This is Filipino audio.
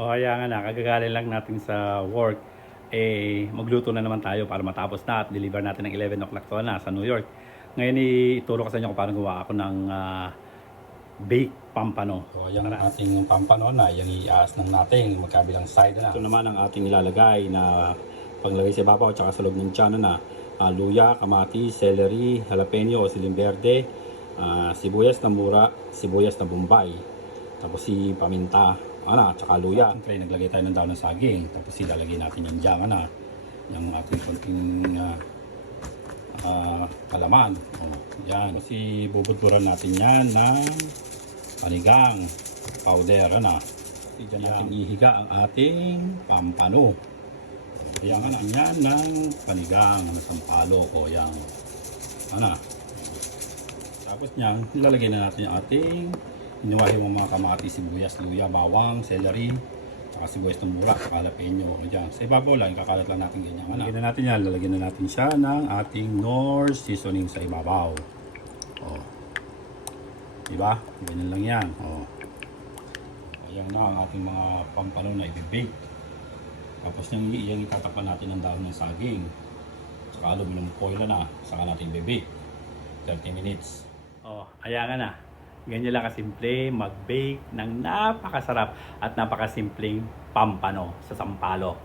O kaya nga na, kagagaling lang natin sa work, magluto na naman tayo para matapos na at deliver natin ng 11 o'clock to na sa New York. Ngayon ituro ko sa inyo kung paano gumawa ako ng baked pampano. So ayan ang ating pampano na, yung i-aas ng natin magkabilang side na. Ito naman ang ating ilalagay na panglagay sa ibabaw at saka sa loob ng tiyan na luya, kamatis, celery, jalapeno o siling verde, sibuyas na mura, sibuyas na bombay, tapos si paminta, at saka luya. Siyempre naglagay tayo ng daon ng saging, tapos ilalagay natin yung jam, yung ating konting kalaman. Yan. Tapos ibubudburan natin yan ng panigang powder, Diyan natin ihiga ang ating pampano. Yan yan ng panigang na sampalo ko yan. Tapos niyan, ilalagay na natin yung ating inuwahin ng mga kamatis, sibuyas, luya, bawang, celery, saka sibuyas ng mura, saka jalapeno. Diyan. Sa ibabaw lang, kakalat lang natin ganyan. Lalagyan na natin yan. Lalagyan na natin siya ng ating Knorr seasoning sa ibabaw. Diba? Ganyan lang yan. Ayan na ang ating mga pampano na i-bake. Tapos yung itatapan natin ng dahon ng saging. Saka aluminum foil na. Saka natin i-bake. 30 minutes. Ayan na. Ganyan lang kasimple mag-bake ng napakasarap at napakasimpleng pampano sa sampalo.